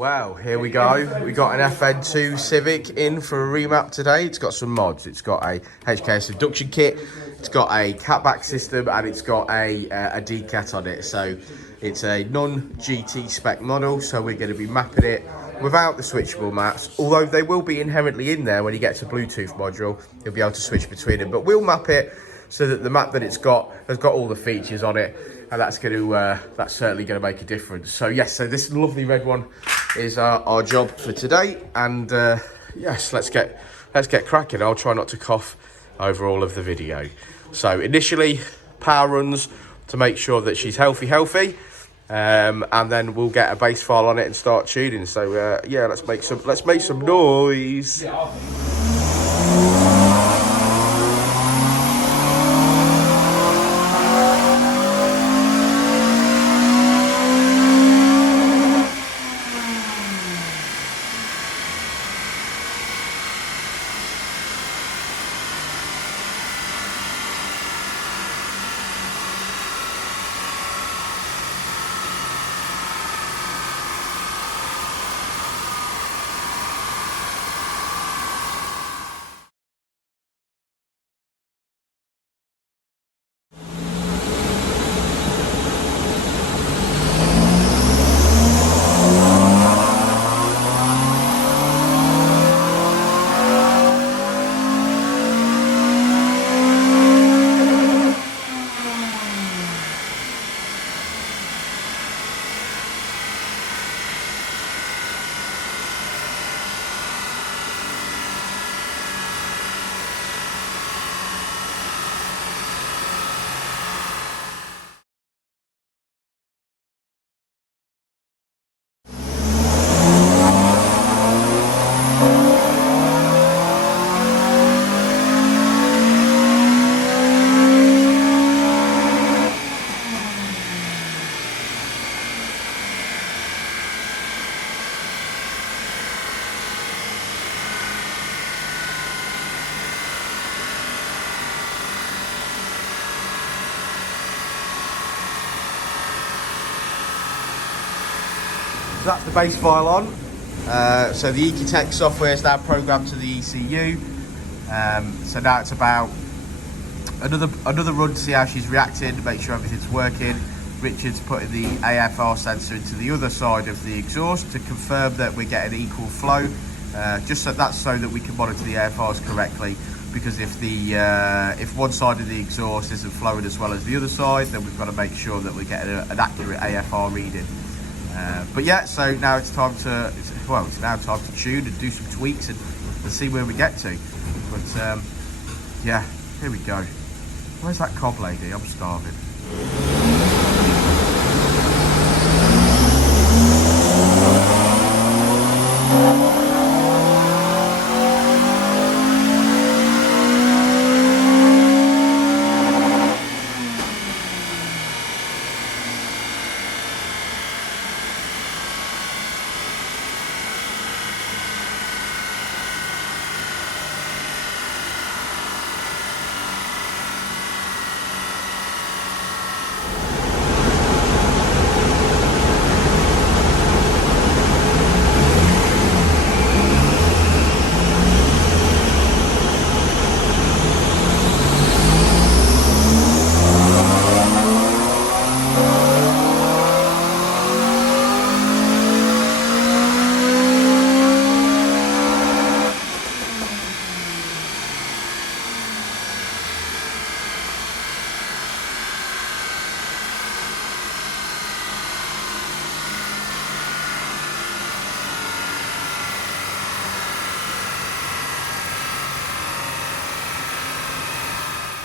Well, here we go. We got an FN2 Civic in for a remap today. It's got some mods. It's got a HKS induction kit, it's got a catback system, and it's got a decat on it. So it's a non-GT spec model, so we're going to be mapping it without the switchable maps, although they will be inherently in there when you get to Bluetooth module. You'll be able to switch between them, but we'll map it so that the map that it's got has got all the features on it, and that's certainly going to make a difference. So yes, so this lovely red one is our job for today, and yes, let's get cracking. I'll try not to cough over all of the video. So initially, power runs to make sure that she's healthy, and then we'll get a bass file on it and start tuning. So yeah, let's make some noise. So that's the bass file on. So the Ecutek software is now programmed to the ECU. So now it's about another run to see how she's reacting, to make sure everything's working. Richard's putting the AFR sensor into the other side of the exhaust to confirm that we're getting equal flow. Just so that's so that we can monitor the AFRs correctly. Because if one side of the exhaust isn't flowing as well as the other side, then we've got to make sure that we're getting an accurate AFR reading. But yeah, so now it's now time to tune and do some tweaks and see where we get to. But yeah, here we go. Where's that cob lady? I'm starving.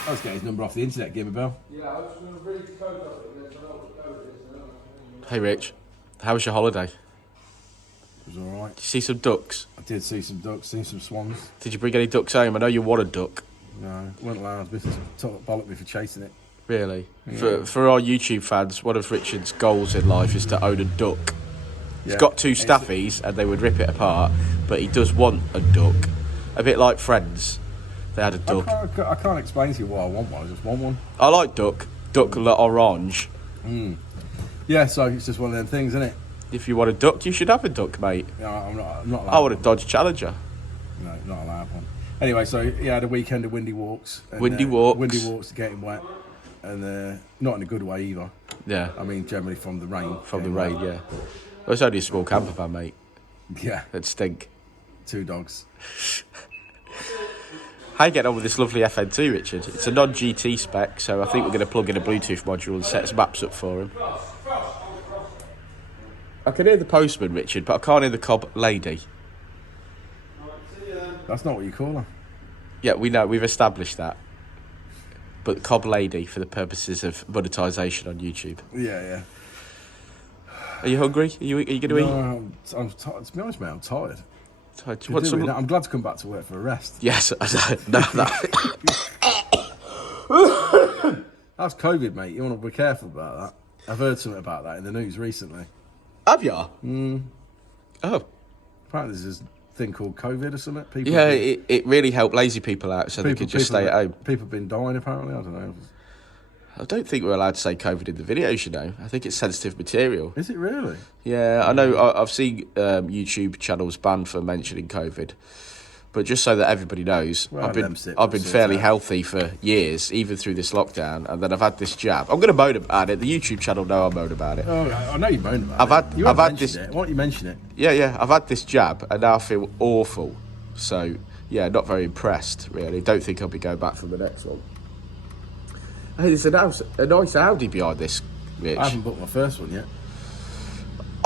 I was getting his number off the internet, give me a bell. Yeah, I was just going to read the code off it and then I know what the code is. Hey Rich, how was your holiday? It was alright. Did you see some ducks? I did see some ducks, see some swans. Did you bring any ducks home? I know you want a duck. No, weren't allowed. Business bollocked me for chasing it. Really? Yeah. For our YouTube fans, one of Richard's goals in life is to own a duck. He's Yeah. got two staffies and they would rip it apart, but he does want a duck. A bit like Friends. They had a duck. I can't explain to you why I want one. I just want one. I like duck. Duck la orange. Yeah, so it's just one of them things, isn't it? If you want a duck, you should have a duck, mate. No, I'm not allowed. I want a Dodge Challenger. No, not allowed one. Anyway, so yeah, I had a weekend of windy walks. And, Windy walks. Windy walks, getting wet, and not in a good way either. Yeah. I mean, generally from the rain. From the rain, yeah. Well, it's only a small camper van, mate. Yeah. It'd stink. 2 dogs. How you getting on with this lovely FN2, Richard? It's a non-GT spec, so I think we're going to plug in a Bluetooth module and set his maps up for him. I can hear the postman, Richard, but I can't hear the cob lady. That's not what you call her. Yeah, we know. We've established that. But cob lady for the purposes of monetisation on YouTube. Yeah. Are you hungry? Are you going to eat? No, I'm tired. To be honest, mate, I'm tired. Do you want some? I'm glad to come back to work for a rest. Yes, no, that. That's COVID, mate. You want to be careful about that. I've heard something about that in the news recently. Have you? Oh. Apparently there's this thing called COVID or something. People Yeah, it really helped lazy people out so they could just stay at home. People have been dying, apparently. I don't know. I don't think we're allowed to say COVID in the videos, you know. I think it's sensitive material. Is it really? Yeah, I know. I've seen YouTube channels banned for mentioning COVID. But just so that everybody knows, Well, I've been fairly healthy for years, even through this lockdown, and then I've had this jab. I'm going to moan about it. The YouTube channel know I moan about it. Oh, I know you moan about it. I've had this. Why don't you mention it? Yeah. I've had this jab, and now I feel awful. So yeah, not very impressed. Really, don't think I'll be going back for the next one. Hey, there's a nice Audi behind this, Rich. I haven't booked my first one yet.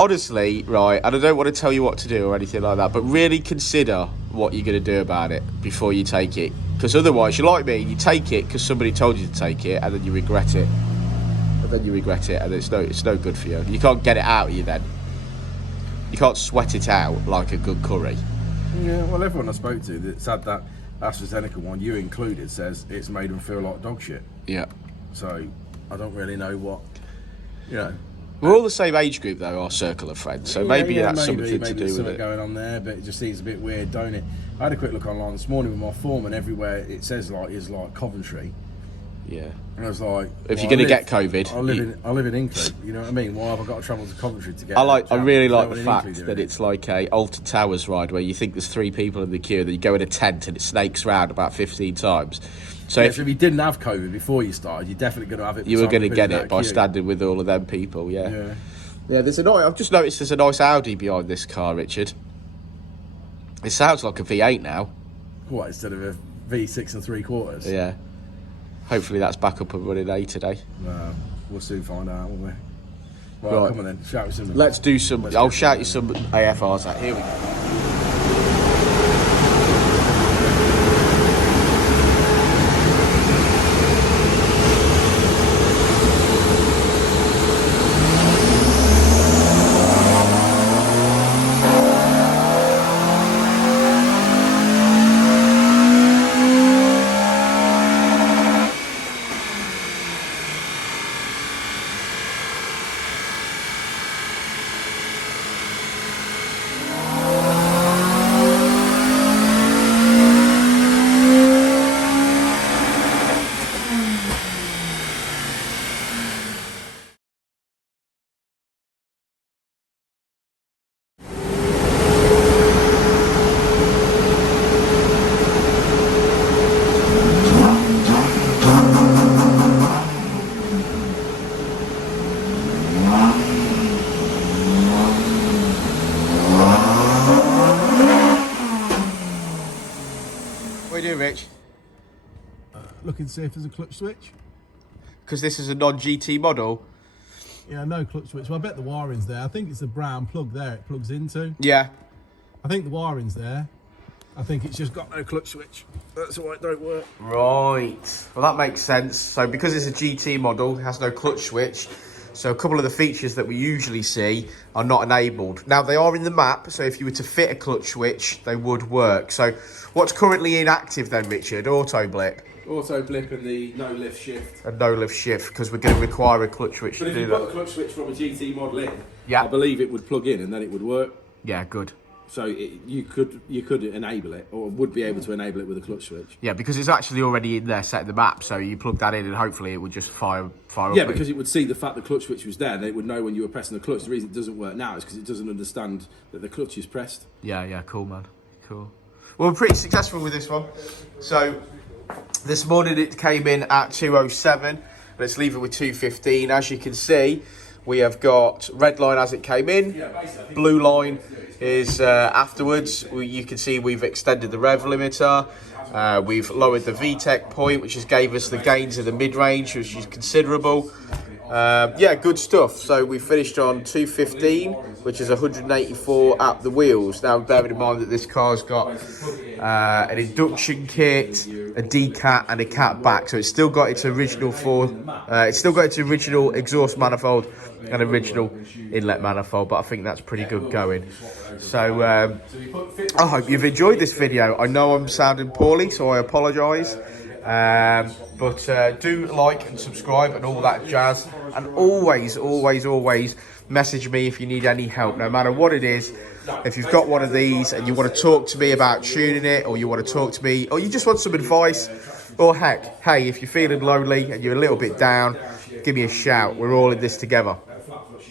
Honestly, right, and I don't want to tell you what to do or anything like that, but really consider what you're going to do about it before you take it. Because otherwise, you're like me, you take it because somebody told you to take it, and then you regret it. And it's no good for you. You can't get it out of you then. You can't sweat it out like a good curry. Yeah, well, everyone I spoke to that's had that AstraZeneca one, you included, says it's made them feel like dog shit. Yeah. So, I don't really know what, you know. We're all the same age group, though, our circle of friends. So maybe that's something to do there's with something it. going on there, but it just seems a bit weird, don't it? I had a quick look online this morning with my form, and everywhere it says is Coventry. Yeah. And I was like, if you're going to get COVID, I live in Include. You know what I mean? Why have I got to travel to Coventry to get? I really like the fact that it's like a Alton Towers ride where you think there's 3 people in the queue, then you go in a tent and it snakes round about 15 times. So if you didn't have COVID before you started, you're definitely going to have it. You were going to get it by standing with all of them people. Yeah. I've just noticed there's a nice Audi behind this car, Richard. It sounds like a V8 now. What, instead of a V6 and 3/4? Yeah. Hopefully that's back up and running today. No, we'll soon find out, won't we? Right, come on then, shout me some. Let's do some. I'll shout you some AFRs out. Here we go. What are you doing, Rich? Looking to see if there's a clutch switch. Because this is a non-GT model. Yeah, no clutch switch. Well, I bet the wiring's there. I think it's the brown plug there it plugs into. Yeah. I think the wiring's there. I think it's just got no clutch switch. That's why it don't work. Right. Well, that makes sense. So because it's a GT model, it has no clutch switch. So a couple of the features that we usually see are not enabled. Now, they are in the map, so if you were to fit a clutch switch, they would work. So what's currently inactive then, Richard? Auto blip. Auto blip and the no lift shift. A no lift shift, because we're going to require a clutch switch But to if do you that. put the clutch switch from a GT model in, Yeah. I believe it would plug in and then it would work. Yeah, good. So you could enable it, or would be able to enable it with a clutch switch. Yeah, because it's actually already in there set the map, so you plug that in and hopefully it would just fire Yeah, up. because it would see the fact the clutch switch was there, and it would know when you were pressing the clutch. The reason it doesn't work now is because it doesn't understand that the clutch is pressed. Yeah, cool, man. Cool. Well, we're pretty successful with this one. So this morning it came in at 207. Let's leave it with 215. As you can see, we have got red line as it came in, blue line is afterwards. You can see we've extended the rev limiter, we've lowered the VTEC point, which has gave us the gains in the mid-range, which is considerable. Yeah, good stuff. So we finished on 215, which is 184 at the wheels. Now, bearing in mind that this car's got an induction kit, a D-cat, and a cat back, so it's still got its original original exhaust manifold and original inlet manifold. But I think that's pretty good going. So I hope you've enjoyed this video. I know I'm sounding poorly, so I apologise. But do like and subscribe and all that jazz, and always message me if you need any help, no matter what it is. If you've got one of these and you want to talk to me about tuning it, or you want to talk to me, or you just want some advice, or heck, hey, if you're feeling lonely and you're a little bit down, give me a shout. We're all in this together.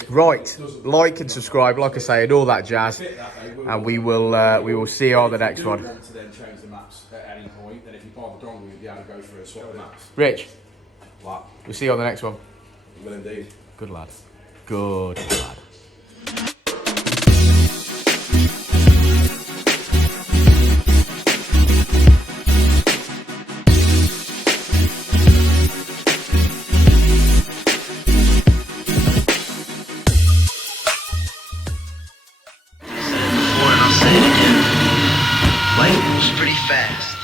Right, like and subscribe, like I say, and all that jazz, and we will see you on the next one. Rich, What? we'll see you on the next one. Well, indeed. Good lad. Good lad. Before and I'll say it again. Life moves pretty fast.